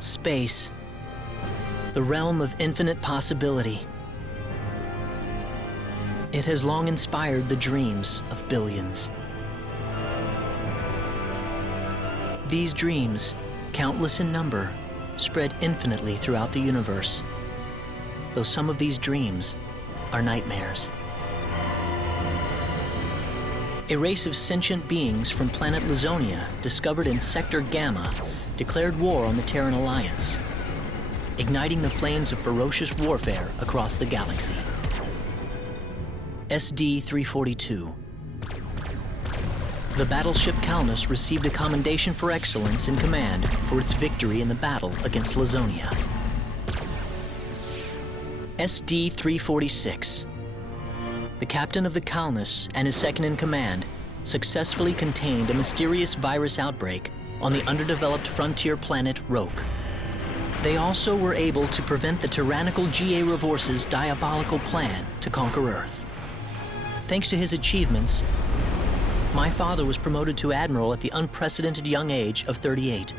Space. The realm of infinite possibility. It has long inspired the dreams of billions. These dreams, countless in number, spread infinitely throughout the universe, though some of these dreams are nightmares. A race of sentient beings from planet Lazonia, discovered in Sector Gamma, declared war on the Terran Alliance, igniting the flames of ferocious warfare across the galaxy. SD-342. The battleship Calnus received a commendation for excellence in command for its victory in the battle against Lazonia. SD-346. The captain of the Calnus and his second-in-command successfully contained a mysterious virus outbreak on the underdeveloped frontier planet Roke. They also were able to prevent the tyrannical G.A. Revorce's diabolical plan to conquer Earth. Thanks to his achievements, my father was promoted to admiral at the unprecedented young age of 38.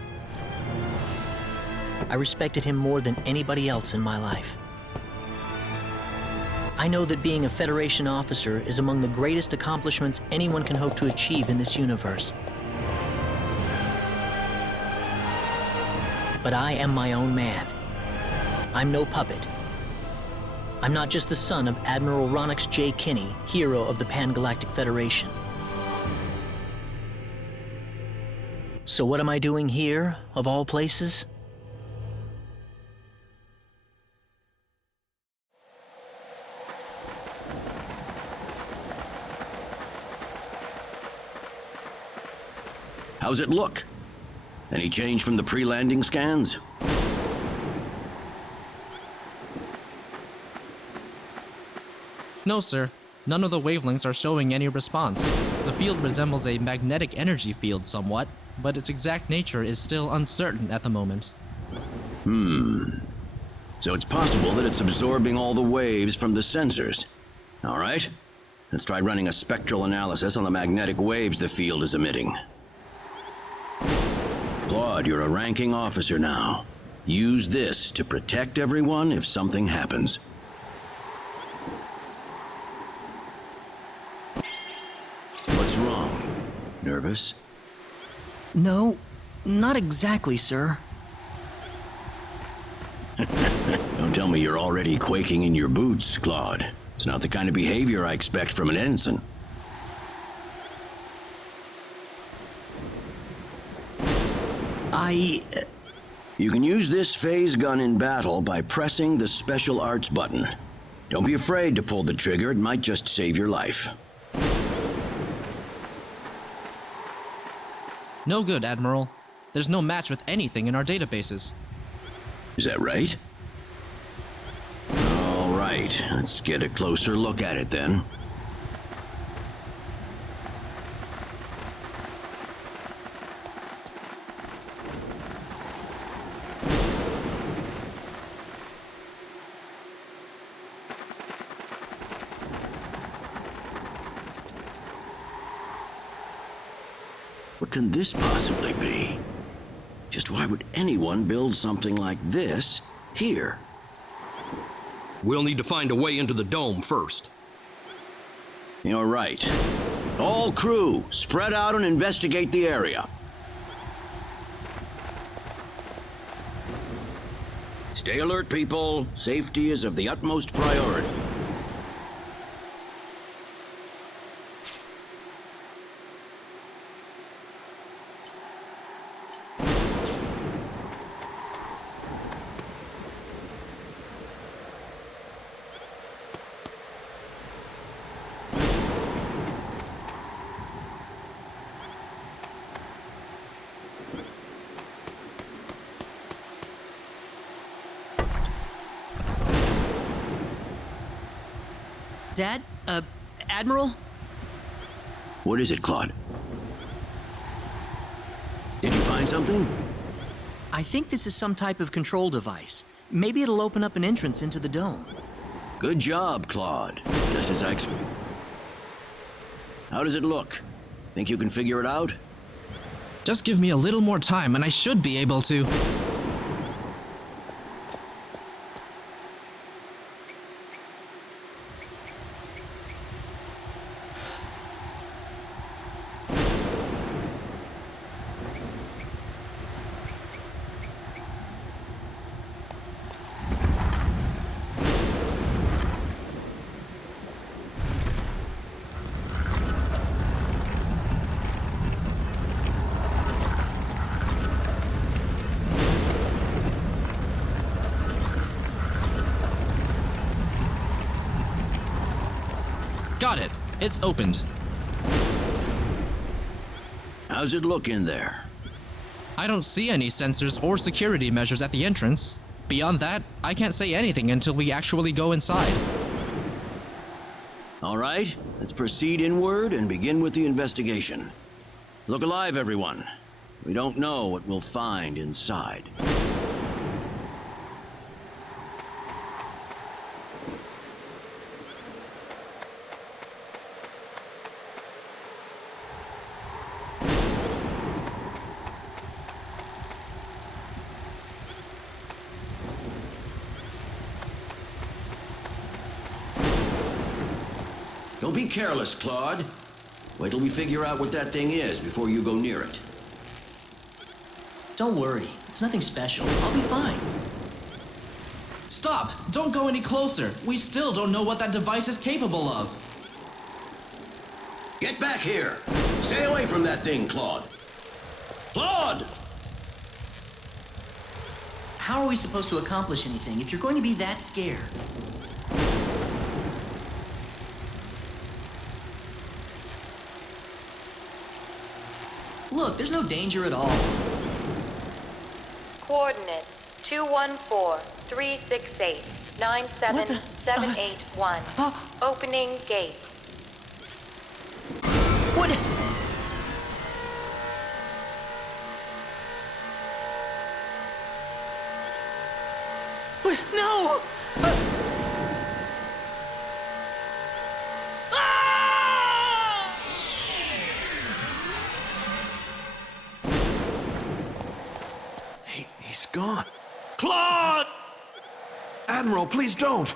I respected him more than anybody else in my life. I know that being a Federation officer is among the greatest accomplishments anyone can hope to achieve in this universe. But I am my own man. I'm no puppet. I'm not just the son of Admiral Ronix J. Kinney, hero of the Pan-Galactic Federation. So what am I doing here, of all places? How's it look? Any change from the pre-landing scans? No, sir. None of the wavelengths are showing any response. The field resembles a magnetic energy field somewhat, but its exact nature is still uncertain at the moment. So it's possible that it's absorbing all the waves from the sensors. All right, let's try running a spectral analysis on the magnetic waves the field is emitting. Claude, you're a ranking officer now. Use this to protect everyone if something happens. What's wrong? Nervous? No, not exactly, sir. Don't tell me you're already quaking in your boots, Claude. It's not the kind of behavior I expect from an ensign. You can use this phase gun in battle by pressing the special arts button. Don't be afraid to pull the trigger, it might just save your life. No good, Admiral. There's no match with anything in our databases. Is that right? All right, let's get a closer look at it then. What can this possibly be? Just why would anyone build something like this here? We'll need to find a way into the dome first. You're right. All crew, spread out and investigate the area. Stay alert, people. Safety is of the utmost priority. Dad? Admiral? What is it, Claude? Did you find something? I think this is some type of control device. Maybe it'll open up an entrance into the dome. Good job, Claude. Just as I expected. How does it look? Think you can figure it out? Just give me a little more time and I should be able to. It's opened. How's it look in there? I don't see any sensors or security measures at the entrance. Beyond that, I can't say anything until we actually go inside. All right, let's proceed inward and begin with the investigation. Look alive, everyone. We don't know what we'll find inside. Don't be careless, Claude. Wait till we figure out what that thing is before you go near it. Don't worry, it's nothing special. I'll be fine. Stop! Don't go any closer! We still don't know what that device is capable of. Get back here! Stay away from that thing, Claude! Claude! How are we supposed to accomplish anything if you're going to be that scared? Look, there's no danger at all. Coordinates 214-368-97781. Opening gate. What? What? No! He's gone. Claude! Admiral, please don't!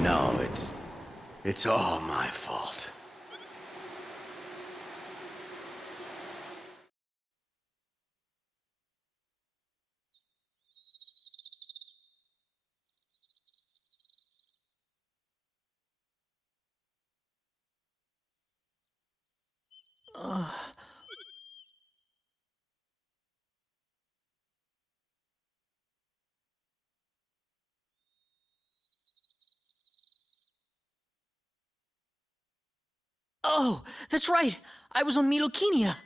No, it's all my fault. Oh, that's right. I was on Milokenia.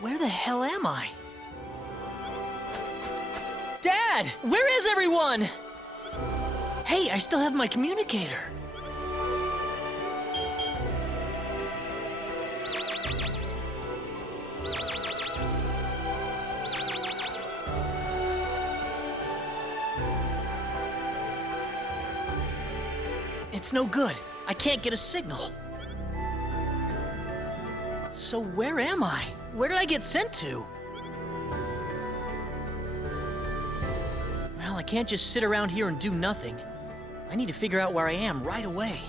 Where the hell am I? Dad! Where is everyone? Hey, I still have my communicator. It's no good. I can't get a signal. So where am I? Where did I get sent to? Well, I can't just sit around here and do nothing. I need to figure out where I am right away.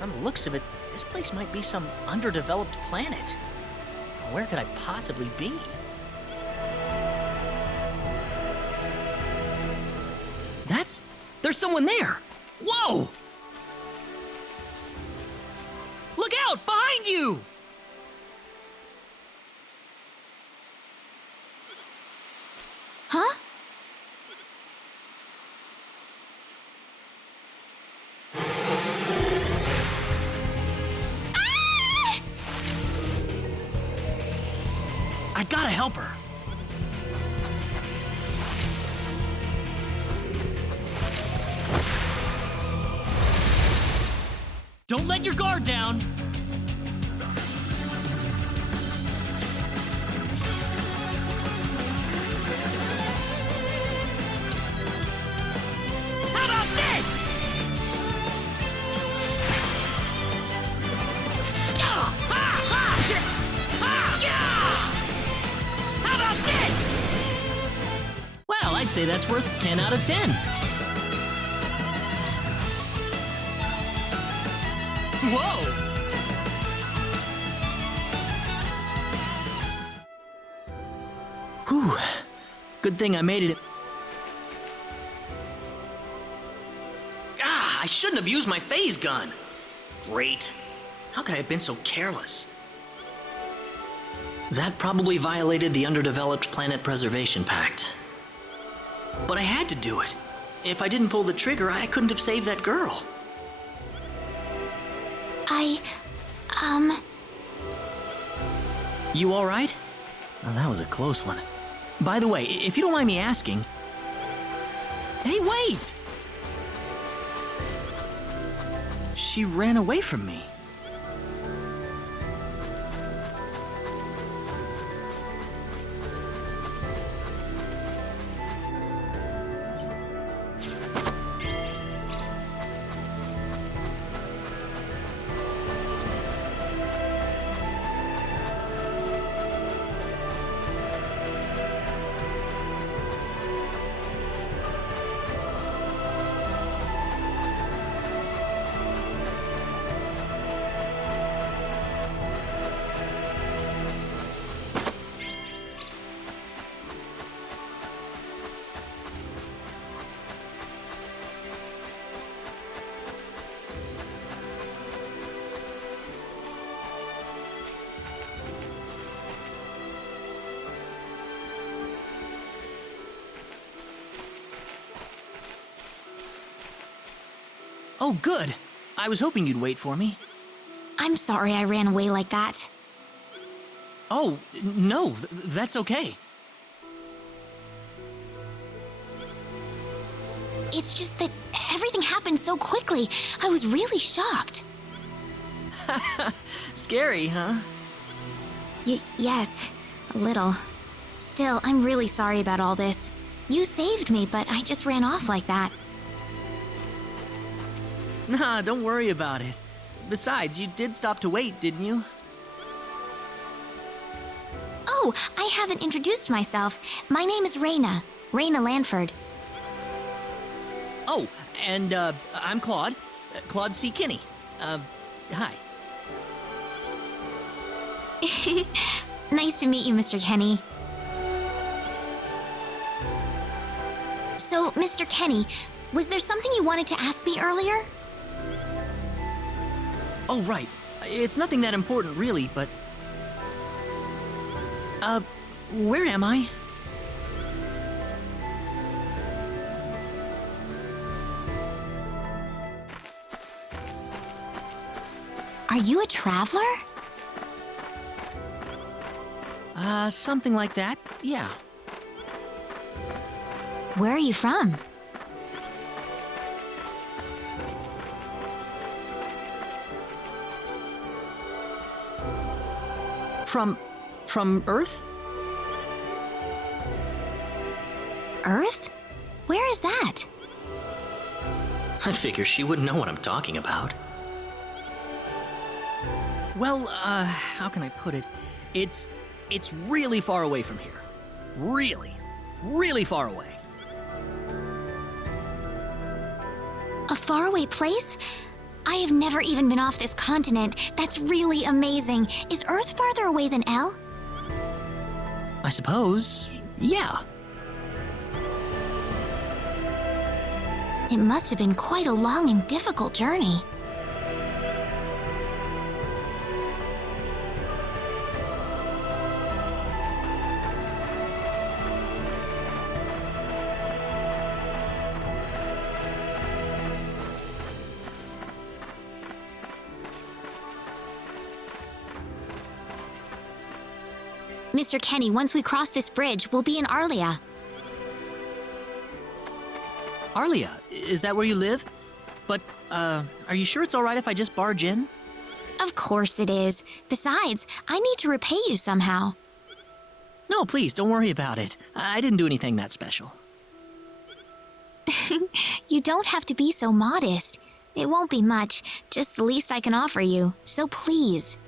From the looks of it, this place might be some underdeveloped planet. Where could I possibly be? There's someone there! Whoa! Look out! Behind you! Huh? Ah! I gotta help her. Don't let your guard down! How about this? How about this? say that's worth 10 out of 10. Whoa! Whew. Good thing I made it. Ah, I shouldn't have used my phase gun. Great. How could I have been so careless? That probably violated the Underdeveloped Planet Preservation Pact. But I had to do it. If I didn't pull the trigger, I couldn't have saved that girl. You all right? Oh, that was a close one. By the way, if you don't mind me asking... Hey, wait! She ran away from me. Oh, good. I was hoping you'd wait for me. I'm sorry I ran away like that. Oh, no, that's okay. It's just that everything happened so quickly. I was really shocked. Scary, huh? Yes, a little. Still, I'm really sorry about all this. You saved me, but I just ran off like that. Nah, don't worry about it. Besides, you did stop to wait, didn't you? Oh, I haven't introduced myself. My name is Raina. Raina Lanford. Oh, and, I'm Claude. Claude C. Kinney. Hi. Nice to meet you, Mr. Kenny. So, Mr. Kenny, was there something you wanted to ask me earlier? Oh, right. It's nothing that important, really, but... where am I? Are you a traveler? Something like that, yeah. Where are you from? From Earth? Earth? Where is that? I figure she wouldn't know what I'm talking about. Well, how can I put it? It's really far away from here. Really far away. A faraway place? I have never even been off this continent. That's really amazing. Is Earth farther away than L? I suppose, yeah. It must have been quite a long and difficult journey. Mr. Kenny, once we cross this bridge, we'll be in Arlia. Arlia, is that where you live? But, are you sure it's all right if I just barge in? Of course it is. Besides, I need to repay you somehow. No, please, don't worry about it. I didn't do anything that special. You don't have to be so modest. It won't be much, just the least I can offer you, so please.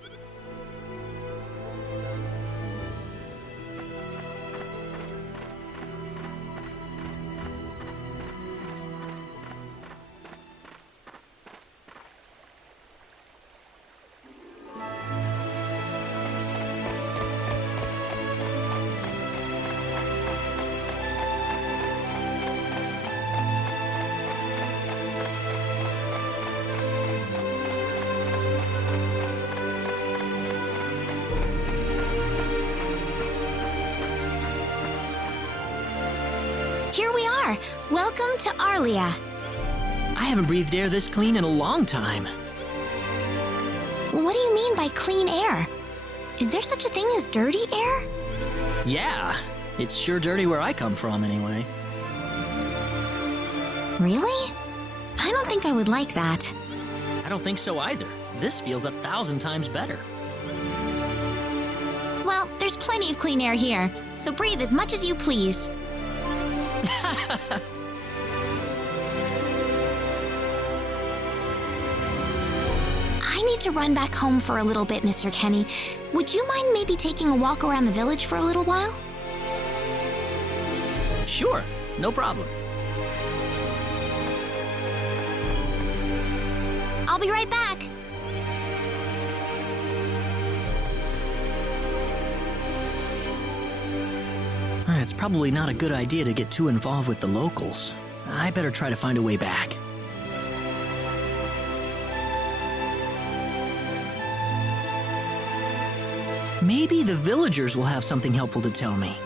there. Welcome to Arlia. I haven't breathed air this clean in a long time. What do you mean by clean air? Is there such a thing as dirty air? Yeah, it's sure dirty where I come from anyway. Really? I don't think I would like that. I don't think so either. This feels 1,000 times better. Well, there's plenty of clean air here, so breathe as much as you please. I need to run back home for a little bit, Mr. Kenny. Would you mind maybe taking a walk around the village for a little while? Sure, no problem. I'll be right back. It's probably not a good idea to get too involved with the locals. I better try to find a way back. Maybe the villagers will have something helpful to tell me.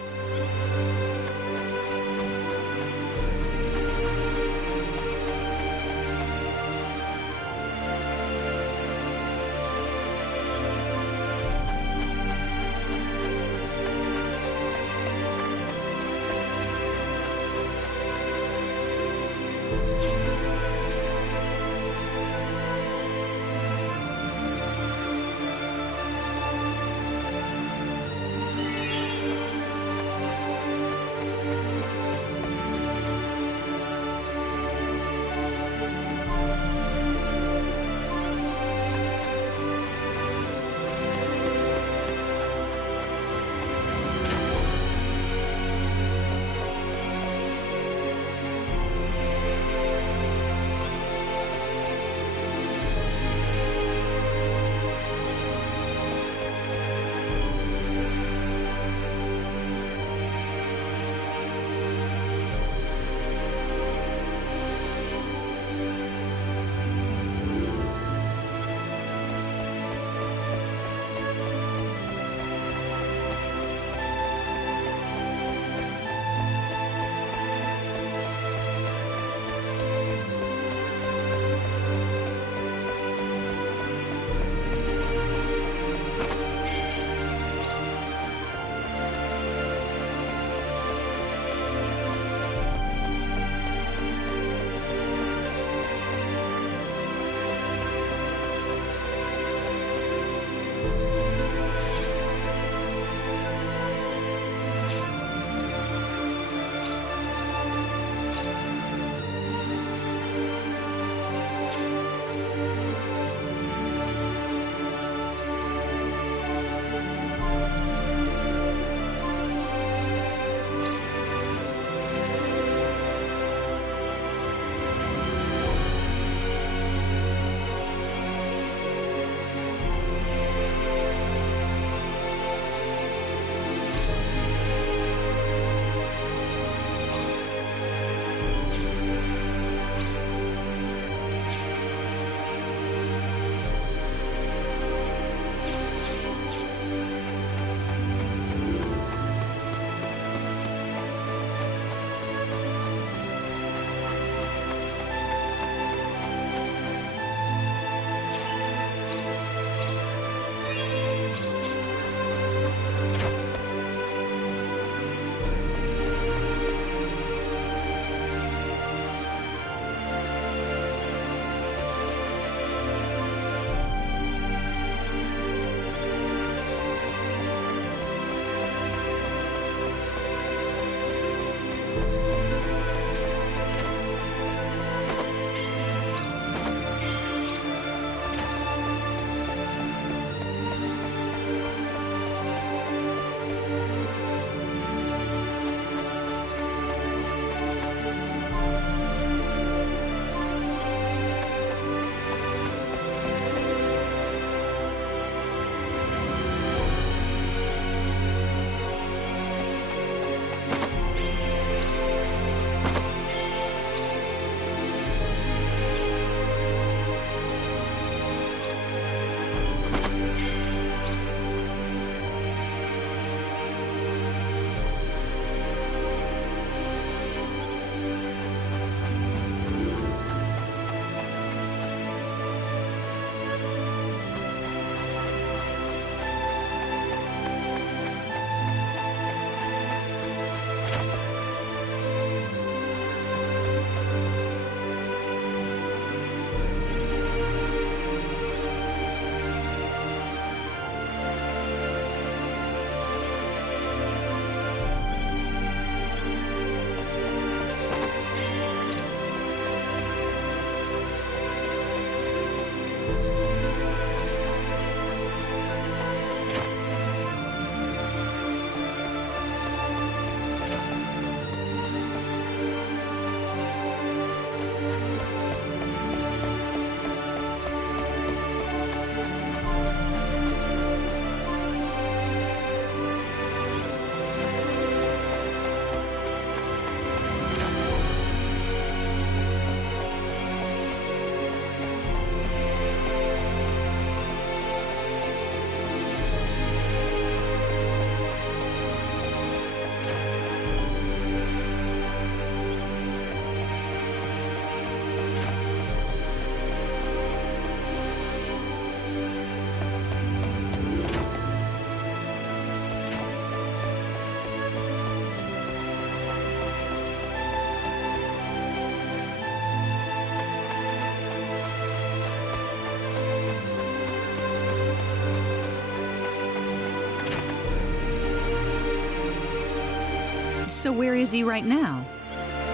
So where is he right now?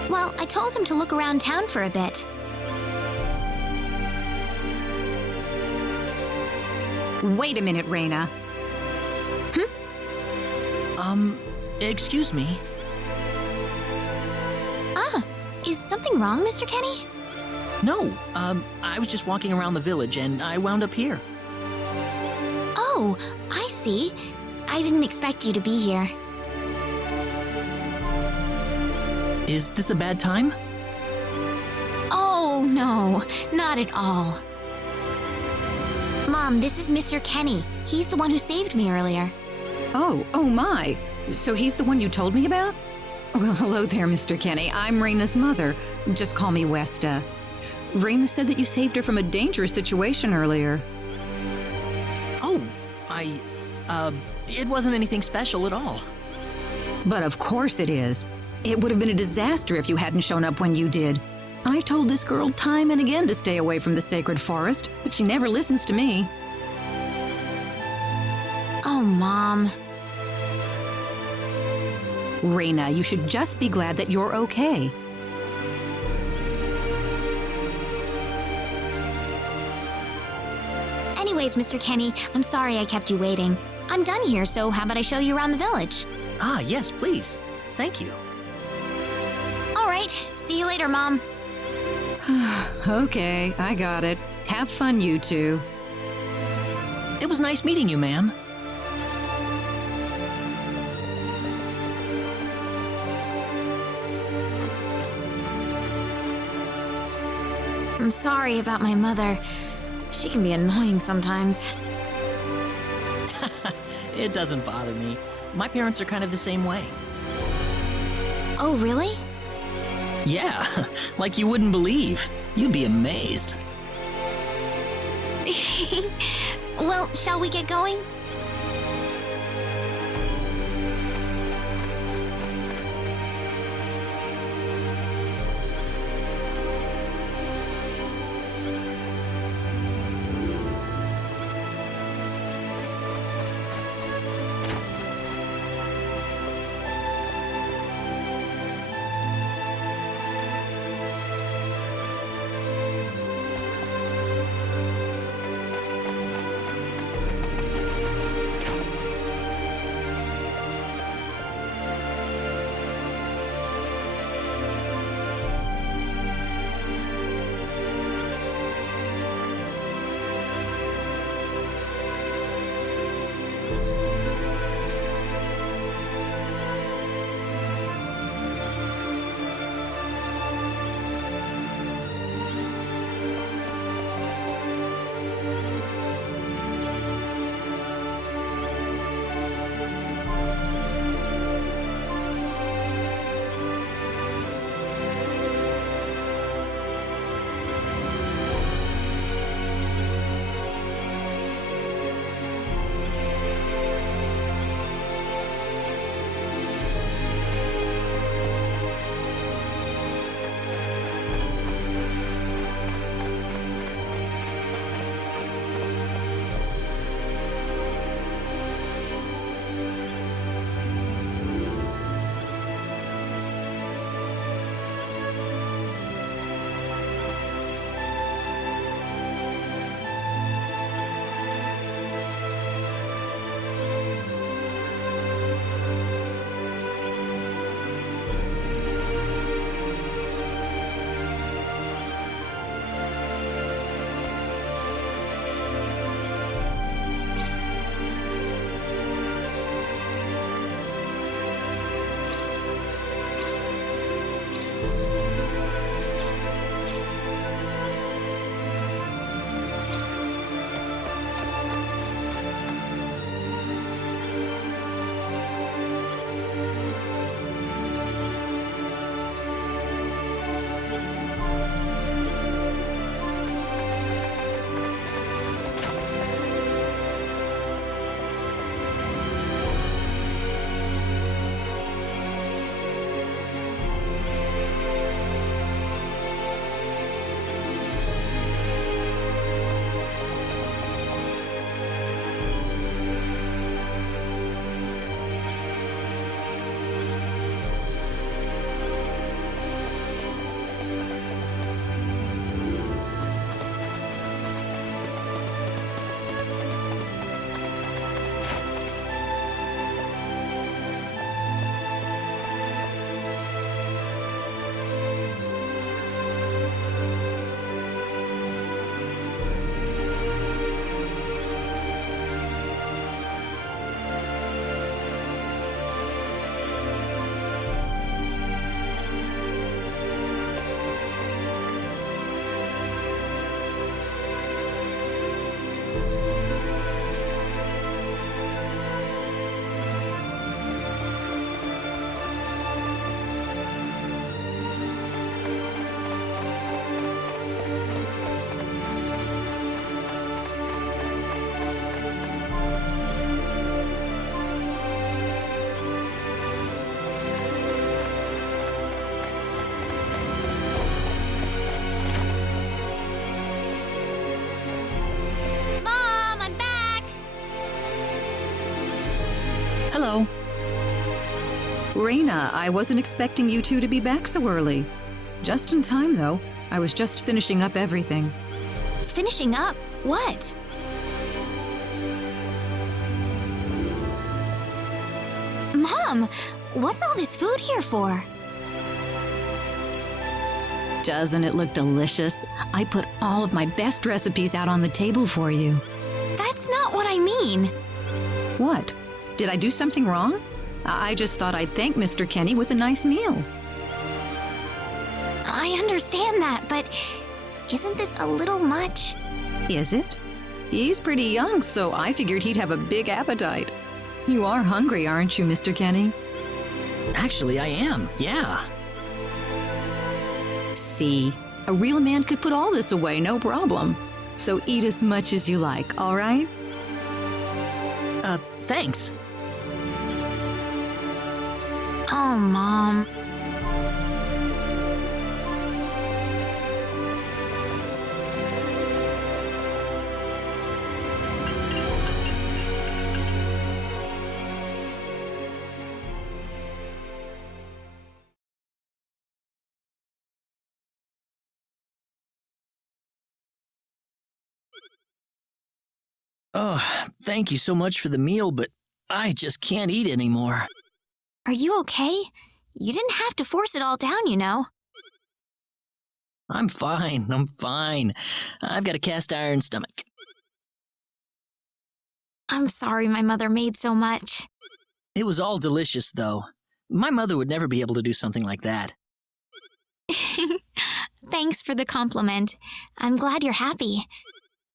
Well, I told him to look around town for a bit. Wait a minute, Raina. Excuse me. Ah, is something wrong, Mr. Kenny? No, I was just walking around the village and I wound up here. Oh, I see. I didn't expect you to be here. Is this a bad time? Oh, no, not at all. Mom, this is Mr. Kenny. He's the one who saved me earlier. Oh my. So he's the one you told me about? Well, hello there, Mr. Kenny. I'm Raina's mother. Just call me Westa. Raina said that you saved her from a dangerous situation earlier. Oh, it wasn't anything special at all. But of course it is. It would have been a disaster if you hadn't shown up when you did. I told this girl time and again to stay away from the sacred forest, but she never listens to me. Oh, Mom. Raina, you should just be glad that you're okay. Anyways, Mr. Kenny, I'm sorry I kept you waiting. I'm done here, so how about I show you around the village? Ah, yes, please. Thank you. All right, see you later, Mom. Okay, I got it. Have fun, you two. It was nice meeting you, ma'am. I'm sorry about my mother. She can be annoying sometimes. It doesn't bother me. My parents are kind of the same way. Oh, really? Yeah, like you wouldn't believe. You'd be amazed. Well, shall we get going? Hello. Raina, I wasn't expecting you two to be back so early. Just in time, though. I was just finishing up everything. Finishing up? What? Mom, what's all this food here for? Doesn't it look delicious? I put all of my best recipes out on the table for you. That's not what I mean. What? Did I do something wrong? I just thought I'd thank Mr. Kenny with a nice meal. I understand that, but isn't this a little much? Is it? He's pretty young, so I figured he'd have a big appetite. You are hungry, aren't you, Mr. Kenny? Actually, I am, yeah. See, a real man could put all this away, no problem. So eat as much as you like, all right? Thanks. Oh, Mom. Oh, thank you so much for the meal, but I just can't eat anymore. Are you okay? You didn't have to force it all down, you know. I'm fine. I've got a cast iron stomach. I'm sorry my mother made so much. It was all delicious, though. My mother would never be able to do something like that. Thanks for the compliment. I'm glad you're happy.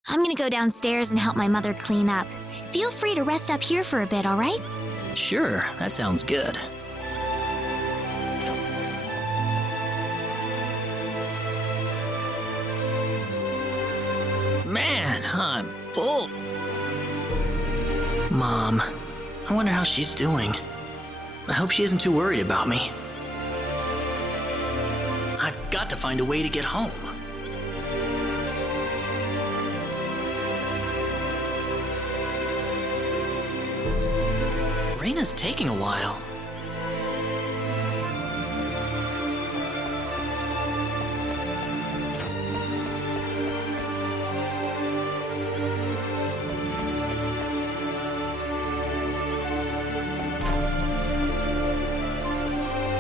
I'm gonna go downstairs and help my mother clean up. Feel free to rest up here for a bit, all right? Sure, that sounds good. Man, I'm full. Mom, I wonder how she's doing. I hope she isn't too worried about me. I've got to find a way to get home. Raina's taking a while.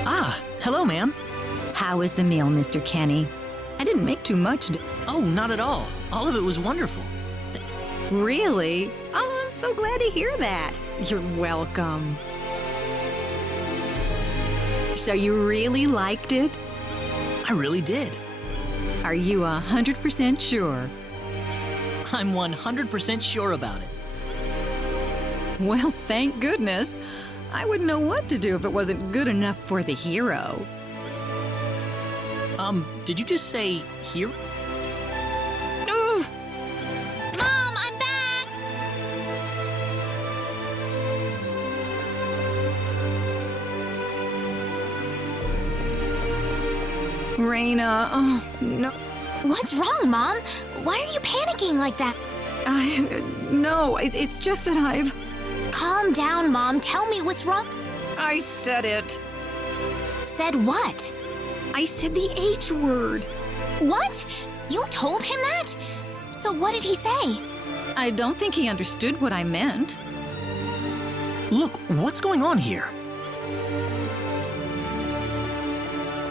Ah, hello, ma'am. How was the meal, Mr. Kenny? I didn't make too much. Oh, not at all. All of it was wonderful. Really? Oh, I'm so glad to hear that. You're welcome. So you really liked it? I really did. Are you 100% sure? I'm 100% sure about it. Well, thank goodness. I wouldn't know what to do if it wasn't good enough for the hero. Did you just say here? Mom, I'm back! Raina, oh, no. What's wrong, Mom? Why are you panicking like that? No, it's just that I've... Calm down, Mom. Tell me what's wrong. I said it. Said what? I said the H word. What? You told him that? So what did he say? I don't think he understood what I meant. Look, what's going on here?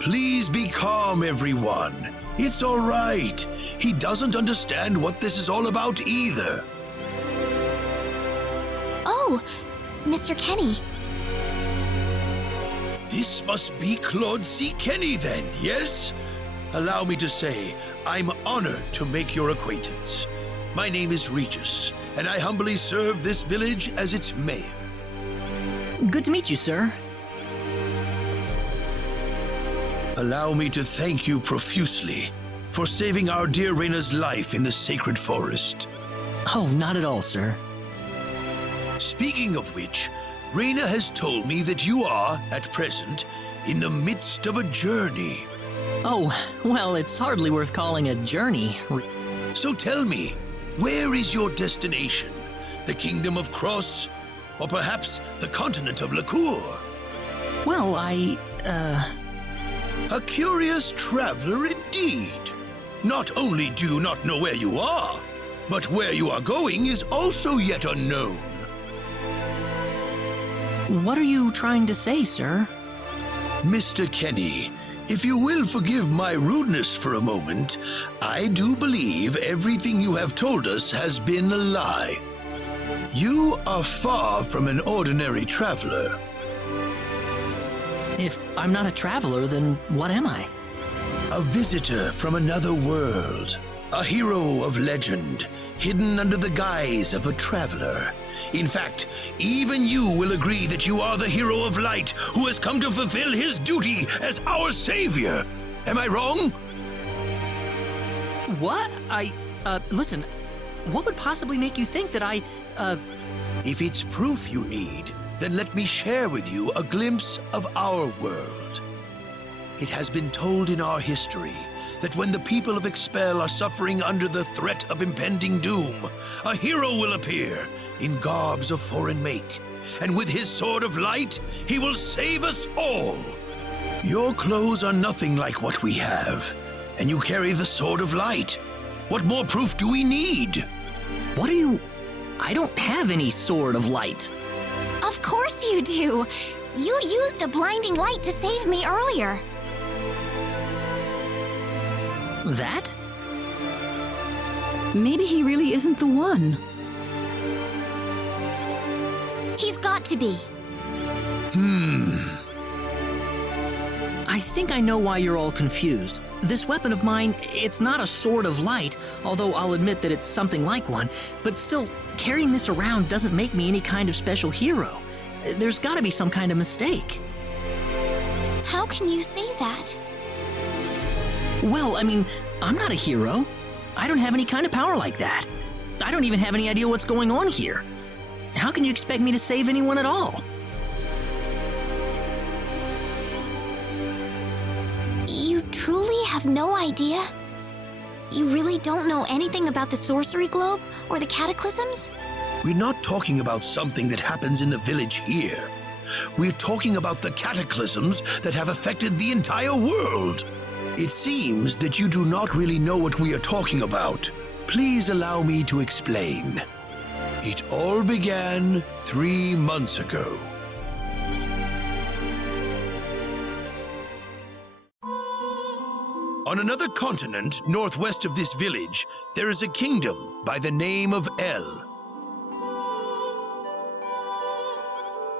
Please be calm, everyone. It's all right. He doesn't understand what this is all about either. Oh, Mr. Kenny. This must be Claude C. Kenny then, yes? Allow me to say, I'm honored to make your acquaintance. My name is Regis, and I humbly serve this village as its mayor. Good to meet you, sir. Allow me to thank you profusely for saving our dear Raina's life in the sacred forest. Oh, not at all, sir. Speaking of which, Raina has told me that you are, at present, in the midst of a journey. Oh, well, it's hardly worth calling a journey. So tell me, where is your destination? The Kingdom of Cross? Or perhaps the continent of Lacour? Well, A curious traveler indeed. Not only do you not know where you are, but where you are going is also yet unknown. What are you trying to say, sir? Mr. Kenny, if you will forgive my rudeness for a moment, I do believe everything you have told us has been a lie. You are far from an ordinary traveler. If I'm not a traveler, then what am I? A visitor from another world. A hero of legend, hidden under the guise of a traveler. In fact, even you will agree that you are the hero of light who has come to fulfill his duty as our savior. Am I wrong? What? Listen, what would possibly make you think that If it's proof you need, then let me share with you a glimpse of our world. It has been told in our history that when the people of Expel are suffering under the threat of impending doom, a hero will appear in garbs of foreign make, and with his sword of light, he will save us all. Your clothes are nothing like what we have, and you carry the sword of light. What more proof do we need? What are you... I don't have any sword of light. Of course you do. You used a blinding light to save me earlier. That? Maybe he really isn't the one. He's got to be. I think I know why you're all confused. This weapon of mine, it's not a sword of light, although I'll admit that it's something like one, but still, carrying this around doesn't make me any kind of special hero. There's gotta be some kind of mistake. How can you say that? Well, I mean, I'm not a hero. I don't have any kind of power like that. I don't even have any idea what's going on here. How can you expect me to save anyone at all? You truly have no idea? You really don't know anything about the sorcery globe or the cataclysms? We're not talking about something that happens in the village here. We're talking about the cataclysms that have affected the entire world. It seems that you do not really know what we are talking about. Please allow me to explain. It all began 3 months ago. On another continent, northwest of this village, there is a kingdom by the name of El.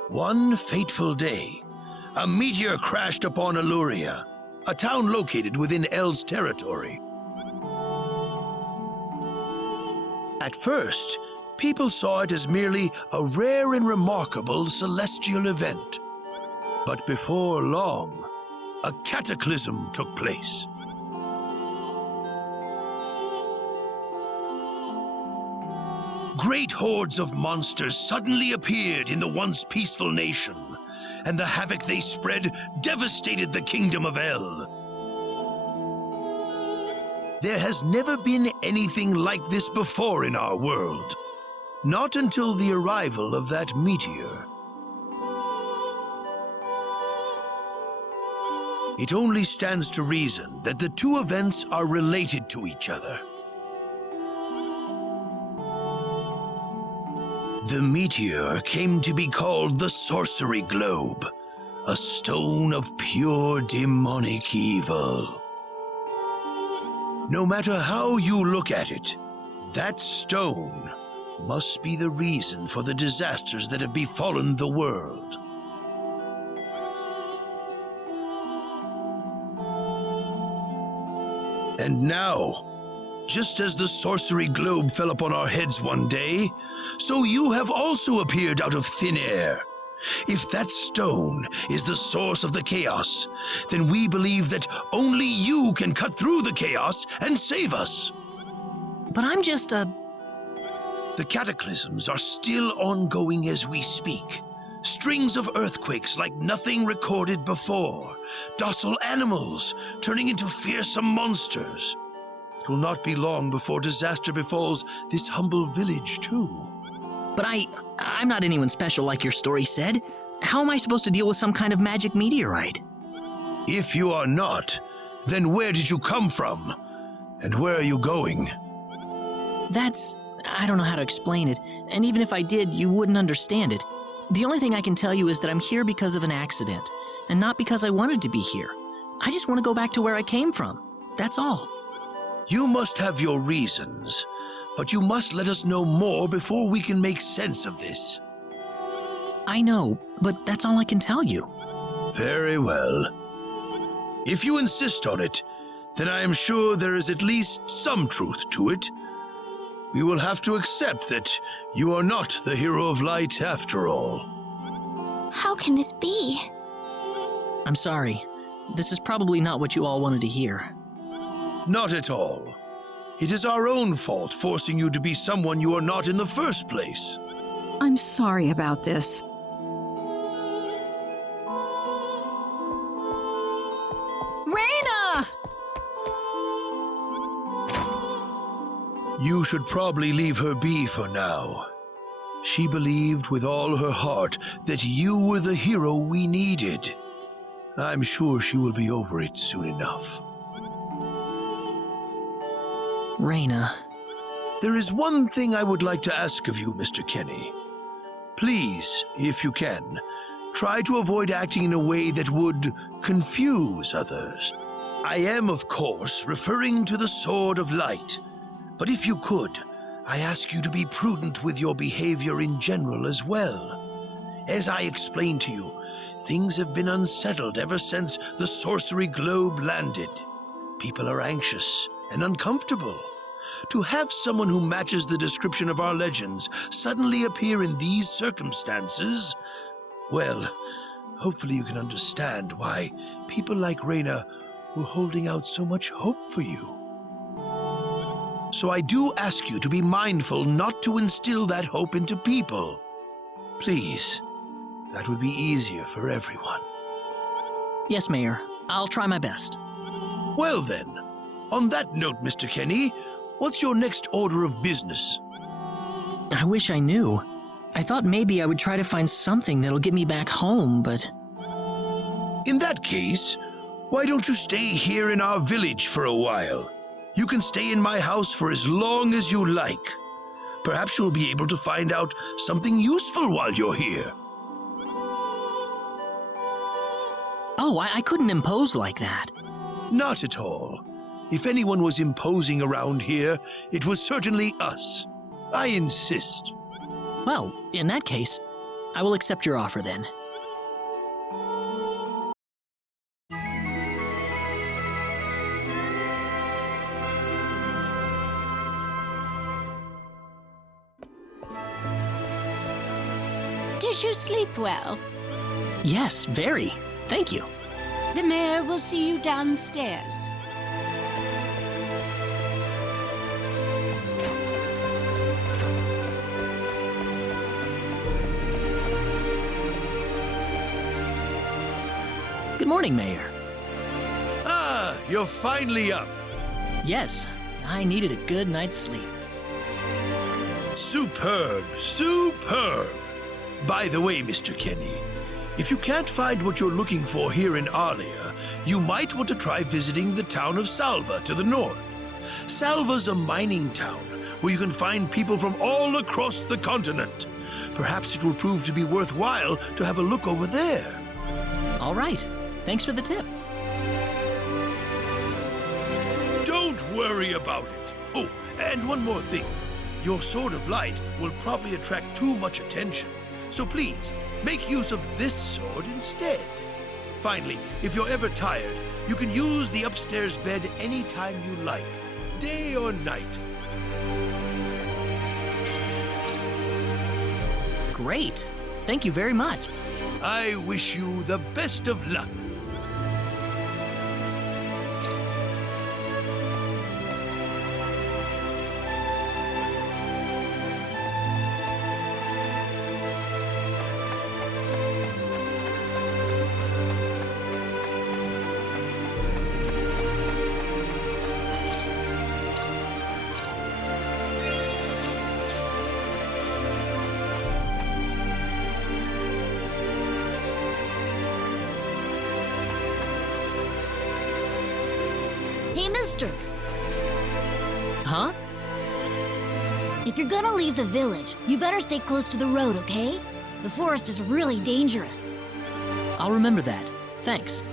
One fateful day, a meteor crashed upon Aluria, a town located within El's territory. At first, people saw it as merely a rare and remarkable celestial event. But before long, a cataclysm took place. Great hordes of monsters suddenly appeared in the once peaceful nation, and the havoc they spread devastated the kingdom of El. There has never been anything like this before in our world. Not until the arrival of that meteor. It only stands to reason that the two events are related to each other. The meteor came to be called the Sorcery Globe, a stone of pure demonic evil. No matter how you look at it, that stone must be the reason for the disasters that have befallen the world. And now, just as the sorcery globe fell upon our heads one day, so you have also appeared out of thin air. If that stone is the source of the chaos, then we believe that only you can cut through the chaos and save us. But I'm just a... The cataclysms are still ongoing as we speak. Strings of earthquakes like nothing recorded before. Docile animals turning into fearsome monsters. It will not be long before disaster befalls this humble village, too. But I'm not anyone special like your story said. How am I supposed to deal with some kind of magic meteorite? If you are not, then where did you come from? And where are you going? I don't know how to explain it, and even if I did, you wouldn't understand it. The only thing I can tell you is that I'm here because of an accident, and not because I wanted to be here. I just want to go back to where I came from. That's all. You must have your reasons, but you must let us know more before we can make sense of this. I know, but that's all I can tell you. Very well. If you insist on it, then I am sure there is at least some truth to it. We will have to accept that you are not the hero of light after all. How can this be? I'm sorry. This is probably not what you all wanted to hear. Not at all. It is our own fault forcing you to be someone you are not in the first place. I'm sorry about this. Raina! You should probably leave her be for now. She believed with all her heart that you were the hero we needed. I'm sure she will be over it soon enough. Raina. There is one thing I would like to ask of you, Mr. Kenny. Please, if you can, try to avoid acting in a way that would confuse others. I am, of course, referring to the Sword of Light. But if you could, I ask you to be prudent with your behavior in general as well. As I explained to you, things have been unsettled ever since the sorcery globe landed. People are anxious and uncomfortable. To have someone who matches the description of our legends suddenly appear in these circumstances, well, hopefully you can understand why people like Raina were holding out so much hope for you. So I do ask you to be mindful not to instill that hope into people. Please, that would be easier for everyone. Yes, Mayor. I'll try my best. Well then, on that note, Mr. Kenny, what's your next order of business? I wish I knew. I thought maybe I would try to find something that'll get me back home, but... In that case, why don't you stay here in our village for a while? You can stay in my house for as long as you like. Perhaps you'll be able to find out something useful while you're here. Oh, I couldn't impose like that. Not at all. If anyone was imposing around here, it was certainly us. I insist. Well, in that case, I will accept your offer then. Did you sleep well? Yes, very. Thank you. The mayor will see you downstairs. Good morning, Mayor. Ah, you're finally up. Yes, I needed a good night's sleep. Superb, superb. By the way, Mr. Kenny, if you can't find what you're looking for here in Arlia, you might want to try visiting the town of Salva to the north. Salva's a mining town where you can find people from all across the continent. Perhaps it will prove to be worthwhile to have a look over there. All right. Thanks for the tip. Don't worry about it. Oh, and one more thing. Your Sword of Light will probably attract too much attention. So please, make use of this sword instead. Finally, if you're ever tired, you can use the upstairs bed anytime you like, day or night. Great. Thank you very much. I wish you the best of luck. faster! Huh? If you're gonna leave the village, you better stay close to the road, okay? The forest is really dangerous. I'll remember that. Thanks.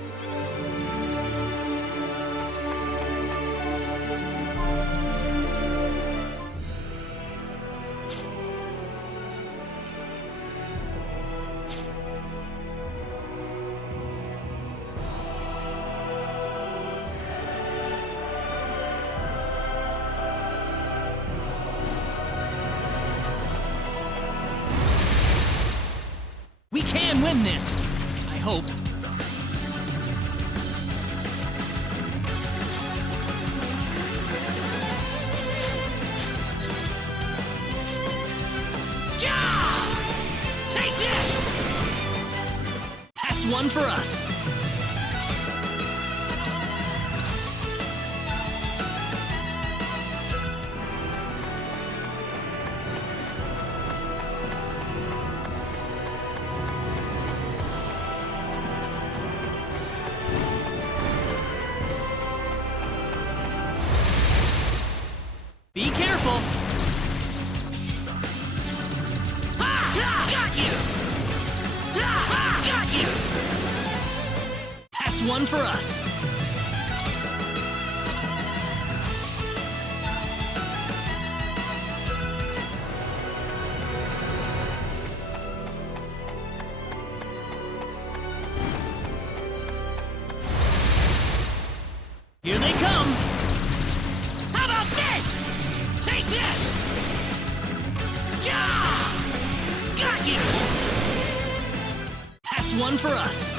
We can win this! I hope. Take this! That's one for us. Be careful! Got you! Got you! That's one for us. Here they come! How about this? Take this! Got you! That's one for us.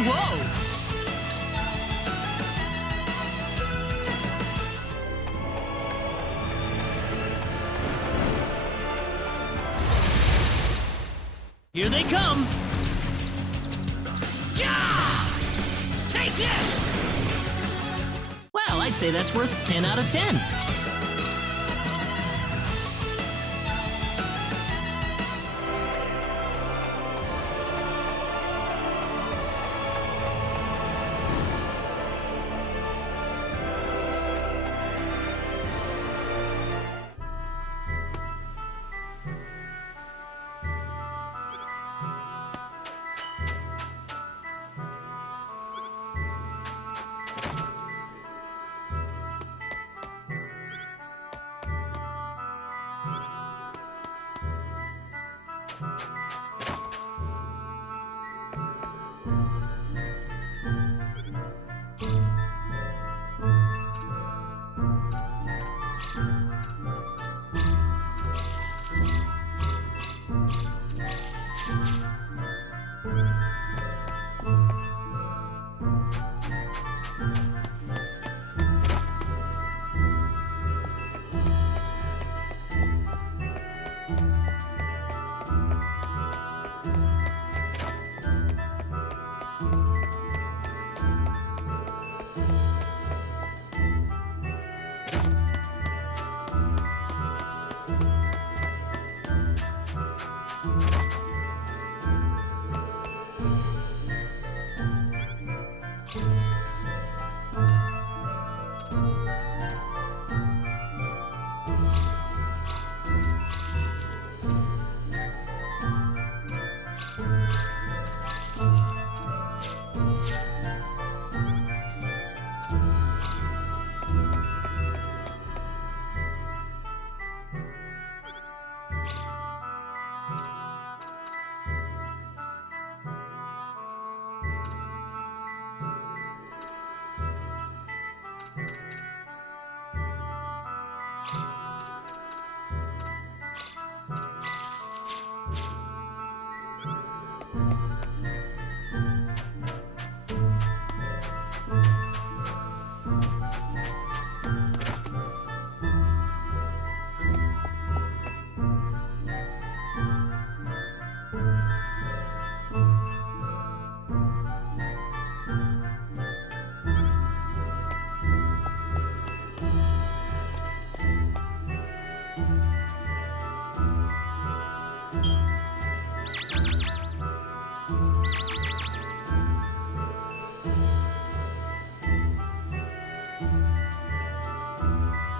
Whoa! Here they come! Take this! Well, I'd say that's worth 10 out of 10.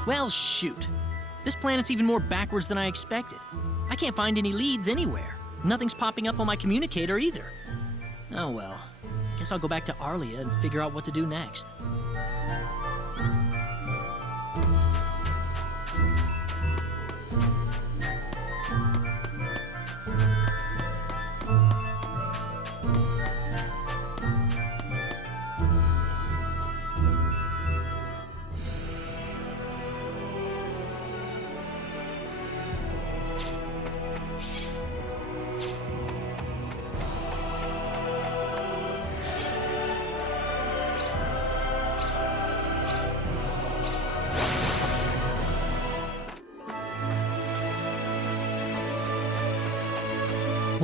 Well, shoot. This planet's even more backwards than I expected. I can't find any leads anywhere. Nothing's popping up on my communicator either. Oh well. Guess I'll go back to Arlia and figure out what to do next.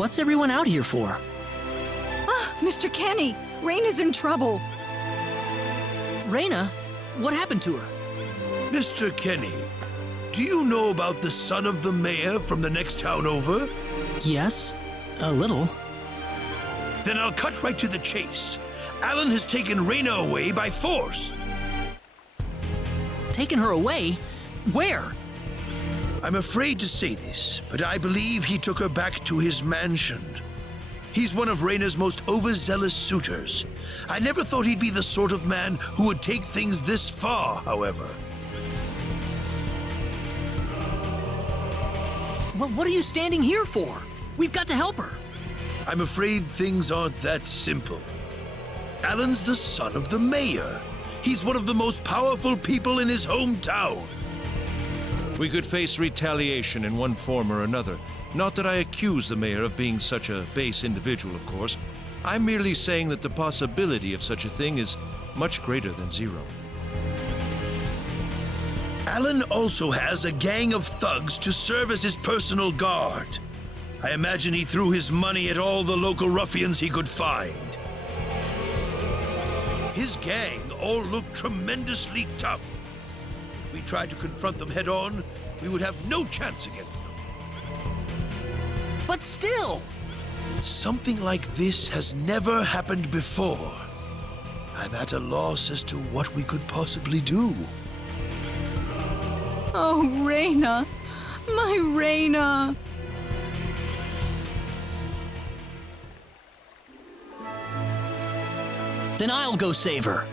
What's everyone out here for? Ah, Mr. Kenny, Raina's in trouble. Raina? What happened to her? Mr. Kenny, do you know about the son of the mayor from the next town over? Yes, a little. Then I'll cut right to the chase. Alan has taken Raina away by force. Taken her away? Where? I'm afraid to say this, but I believe he took her back to his mansion. He's one of Raina's most overzealous suitors. I never thought he'd be the sort of man who would take things this far, however. Well, what are you standing here for? We've got to help her. I'm afraid things aren't that simple. Alan's the son of the mayor. He's one of the most powerful people in his hometown. We could face retaliation in one form or another. Not that I accuse the mayor of being such a base individual, of course. I'm merely saying that the possibility of such a thing is much greater than zero. Alan also has a gang of thugs to serve as his personal guard. I imagine he threw his money at all the local ruffians he could find. His gang all look tremendously tough. If we tried to confront them head on, we would have no chance against them. But still! Something like this has never happened before. I'm at a loss as to what we could possibly do. Oh, Raina. My Raina. Then I'll go save her.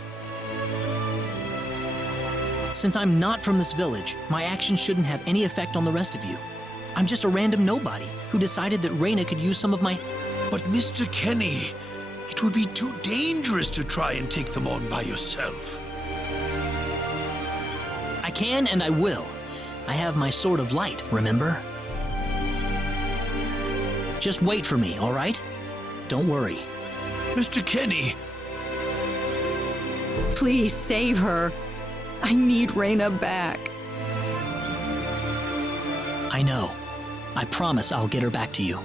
Since I'm not from this village, my actions shouldn't have any effect on the rest of you. I'm just a random nobody who decided that Raina could use some of my... But Mr. Kenny, it would be too dangerous to try and take them on by yourself. I can and I will. I have my sword of light, remember? Just wait for me, all right? Don't worry. Mr. Kenny! Please save her. I need Raina back. I know. I promise I'll get her back to you.